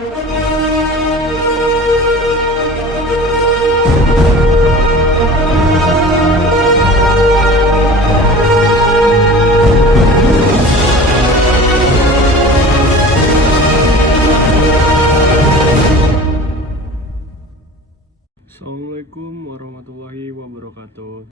Assalamualaikum warahmatullahi wabarakatuh.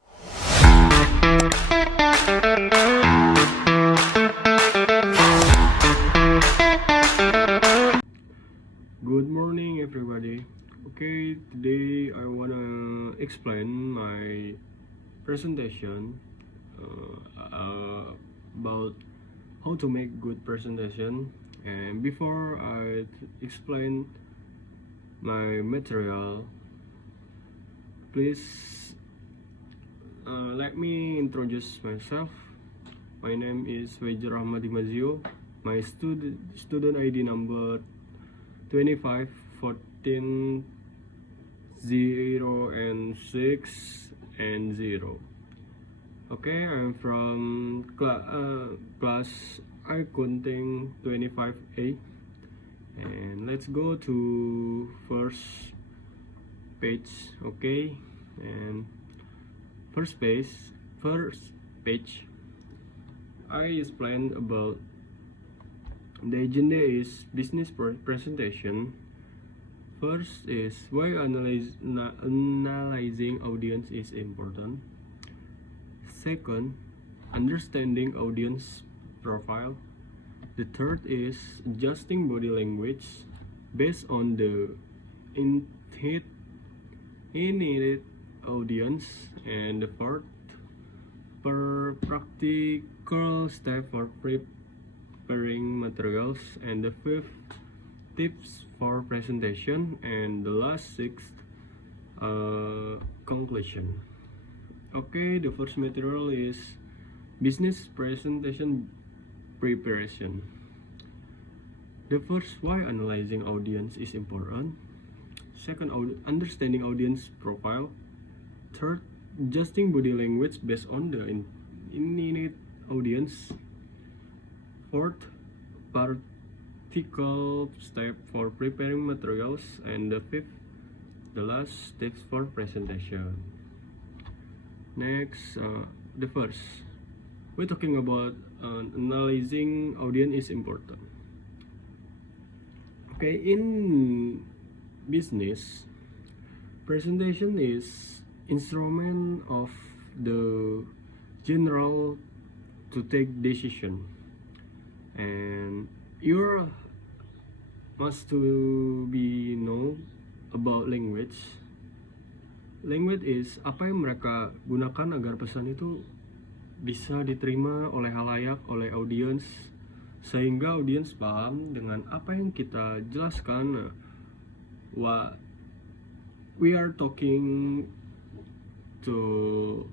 Good morning everybody. Okay, today I wanna explain my presentation about how to make good presentation. And before I explain my material, please let me introduce myself. My name is Wejer Ahmad Dimazio. My student ID number 25 14 0 and 6 and 0. Okay, I'm from class I Kunting 25A, and let's go to first page. Okay, and first page I explained about the agenda is business presentation. First is why analyzing audience is important. Second, understanding audience profile. The third is adjusting body language based on the intended audience. And the fourth, practical step for preparing materials. And the fifth, tips for presentation. And the last, sixth, conclusion. Okay, the first material is business presentation preparation. The first, why analyzing audience is important. Second, understanding audience profile. Third, adjusting body language based on the intended audience. Fourth, practical step for preparing materials. And the fifth, the last, tips for presentation. Next, the first, we're talking about analyzing audience is important. Okay, in business, presentation is instrument of the general to take decision, and you must to be know about language. Language is apa yang mereka gunakan agar pesan itu bisa diterima oleh halayak, oleh audiens, sehingga audiens paham dengan apa yang kita jelaskan. What we are talking to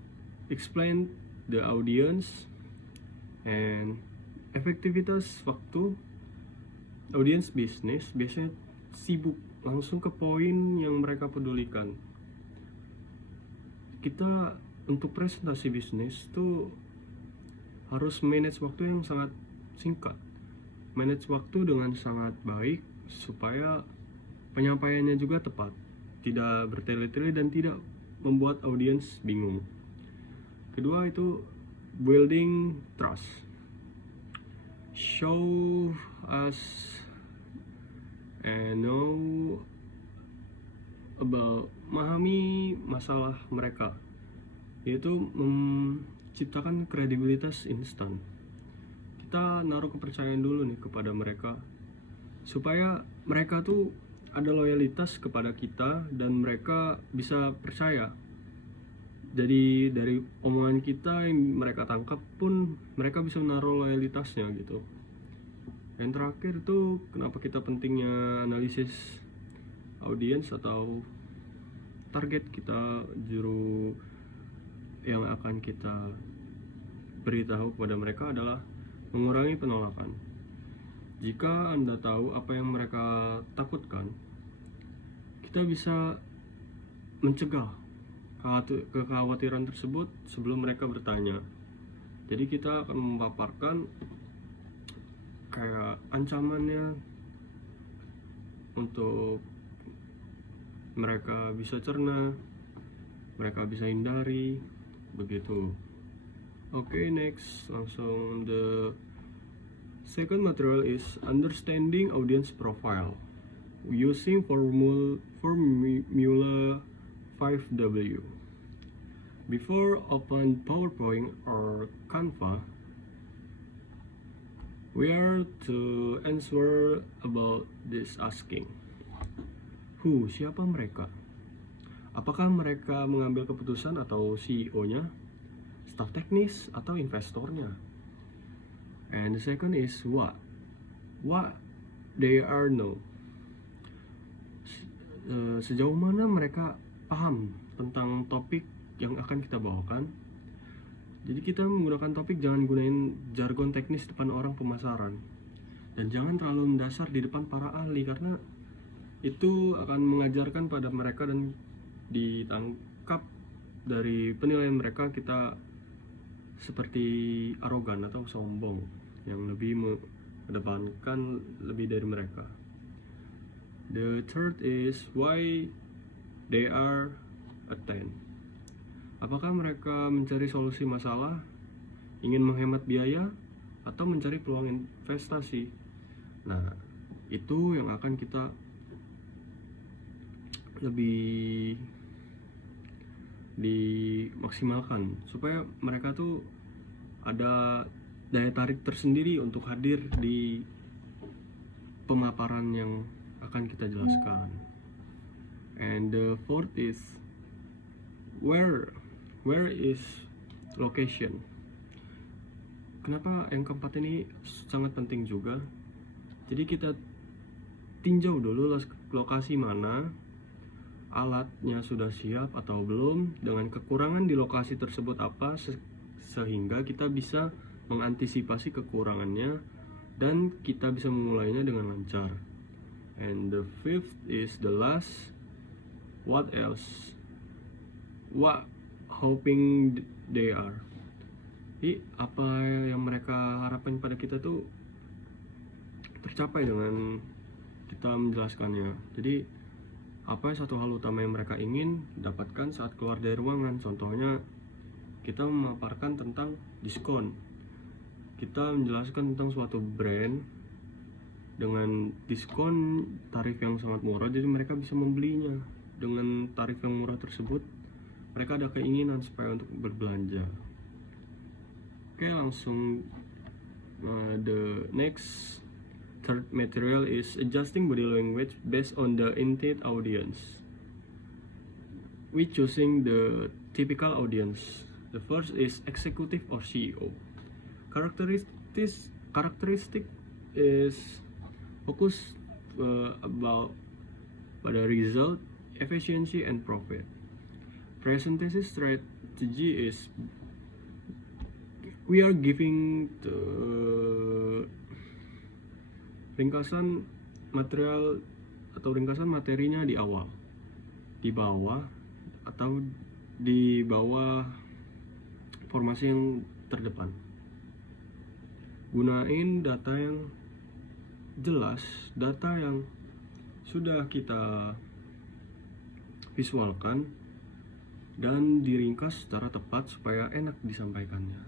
explain the audience. And efektivitas waktu. Audience bisnis biasanya sibuk, langsung ke poin yang mereka pedulikan. Kita untuk presentasi bisnis tuh harus manage waktu yang sangat singkat, manage waktu dengan sangat baik supaya penyampaiannya juga tepat, tidak bertele-tele dan tidak membuat audiens bingung. Kedua itu building trust. Show us and know about, memahami masalah mereka, yaitu menciptakan kredibilitas instan. Kita naruh kepercayaan dulu nih kepada mereka supaya mereka tuh ada loyalitas kepada kita dan mereka bisa percaya. Jadi dari omongan kita yang mereka tangkap pun mereka bisa menaruh loyalitasnya gitu. Yang terakhir tuh kenapa kita pentingnya analisis audiens atau target kita, juru yang akan kita beritahu kepada mereka adalah mengurangi penolakan. Jika Anda tahu apa yang mereka takutkan, kita bisa mencegah kekhawatiran tersebut sebelum mereka bertanya. Jadi kita akan memaparkan kayak ancamannya untuk mereka bisa cerna, mereka bisa hindari, begitu. Oke, next, langsung the second material is understanding audience profile using formula 5W. Before open PowerPoint or Canva, we are to answer about this asking. Who? Siapa mereka? Apakah mereka mengambil keputusan atau CEO-nya, staf teknis, atau investornya? And the second is what? What they are know. Sejauh mana mereka paham tentang topik yang akan kita bawakan. Jadi kita menggunakan topik, jangan gunain jargon teknis depan orang pemasaran, dan jangan terlalu mendasar di depan para ahli, karena itu akan mengajarkan pada mereka dan ditangkap dari penilaian mereka kita seperti arogan atau sombong yang lebih mengedepankan lebih dari mereka. The third is why they are attend. Apakah mereka mencari solusi masalah, ingin menghemat biaya, atau mencari peluang investasi? Nah, itu yang akan kita lebih dimaksimalkan supaya mereka tuh ada daya tarik tersendiri untuk hadir di pemaparan yang akan kita jelaskan. And the fourth is where is location. Kenapa yang keempat ini sangat penting juga? Jadi kita tinjau dulu lokasi mana, alatnya sudah siap atau belum, dengan kekurangan di lokasi tersebut apa, sehingga kita bisa mengantisipasi kekurangannya dan kita bisa memulainya dengan lancar. And the fifth is the last, what else? What hoping they are. Jadi apa yang mereka harapkan pada kita tuh tercapai dengan kita menjelaskannya. Jadi apa satu hal utama yang mereka ingin dapatkan saat keluar dari ruangan. Contohnya kita memaparkan tentang diskon, kita menjelaskan tentang suatu brand dengan diskon tarif yang sangat murah, jadi mereka bisa membelinya. Dengan tarif yang murah tersebut mereka ada keinginan supaya untuk berbelanja. Oke, langsung the next third material is adjusting body language based on the intended audience. We choosing the typical audience. The first is executive or CEO. Characteristic is focus about pada result, efficiency, and profit. Presentation strategy is we are giving the ringkasan material atau ringkasan materinya di awal, di bawah, atau di bawah informasi yang terdepan. Gunain data yang jelas, data yang sudah kita visualkan dan diringkas secara tepat supaya enak disampaikannya.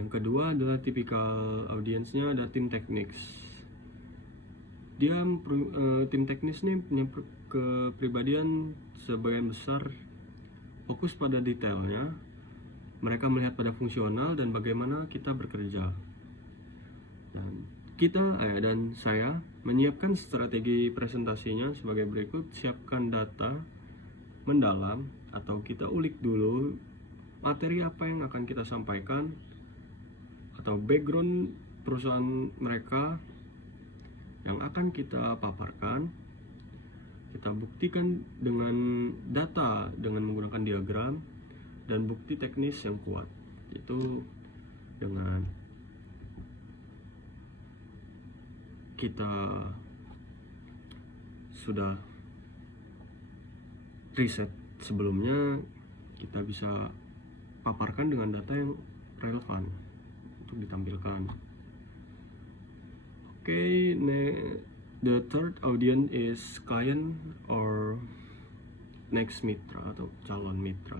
Yang kedua adalah tipikal audiensnya ada tim teknis. Tim teknis ini punya kepribadian sebagian besar fokus pada detailnya. Mereka melihat pada fungsional dan bagaimana kita bekerja. Dan saya menyiapkan strategi presentasinya sebagai berikut. Siapkan data mendalam atau kita ulik dulu materi apa yang akan kita sampaikan atau background perusahaan mereka yang akan kita paparkan. Kita buktikan dengan data dengan menggunakan diagram dan bukti teknis yang kuat. Itu dengan kita sudah riset sebelumnya, kita bisa paparkan dengan data yang relevan untuk ditampilkan. Oke, The third audience is client or next mitra atau calon mitra.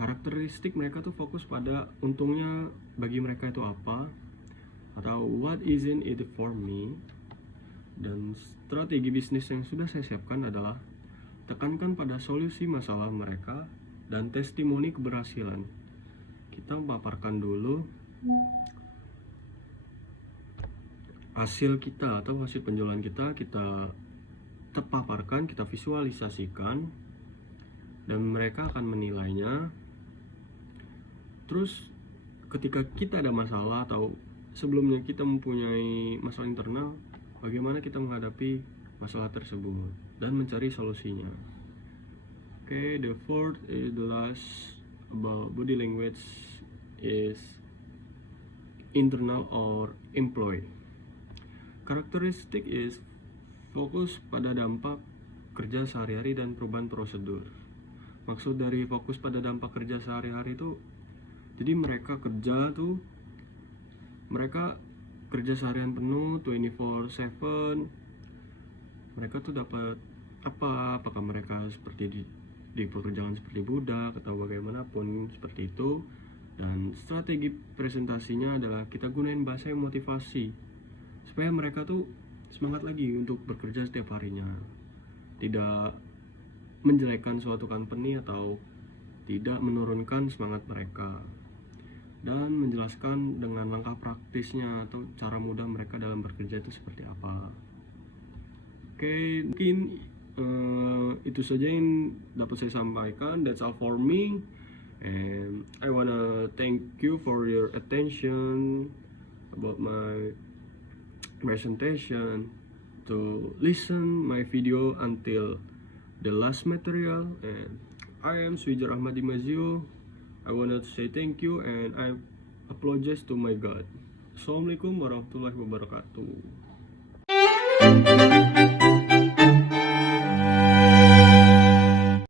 Karakteristik mereka tuh fokus pada untungnya bagi mereka itu apa, atau what isn't it for me. Dan strategi bisnis yang sudah saya siapkan adalah tekankan pada solusi masalah mereka dan testimoni keberhasilan. Kita paparkan dulu hasil kita atau hasil penjualan kita paparkan, kita visualisasikan, dan mereka akan menilainya. Terus ketika kita ada masalah atau sebelumnya kita mempunyai masalah internal, bagaimana kita menghadapi masalah tersebut dan mencari solusinya. Okay, the fourth is the last about body language is internal or employee. Karakteristik is fokus pada dampak kerja sehari-hari dan perubahan prosedur. Maksud dari fokus pada dampak kerja sehari-hari itu, jadi mereka kerja seharian penuh 24/7. Mereka tuh dapat apa? Apakah mereka seperti di pekerjaan seperti budak atau bagaimanapun seperti itu. Dan strategi presentasinya adalah kita gunain bahasa yang motivasi supaya mereka tuh semangat lagi untuk bekerja setiap harinya, tidak menjelekkan suatu company atau tidak menurunkan semangat mereka, dan menjelaskan dengan langkah praktisnya atau cara mudah mereka dalam bekerja itu seperti apa. Oke, mungkin itu saja yang dapat saya sampaikan. That's all for me, and I wanna thank you for your attention about my presentation, to listen my video until the last material. And I am Swijar Ahmadi Mazio. I wanna say thank you and I apologize to my God. Assalamualaikum warahmatullahi wabarakatuh.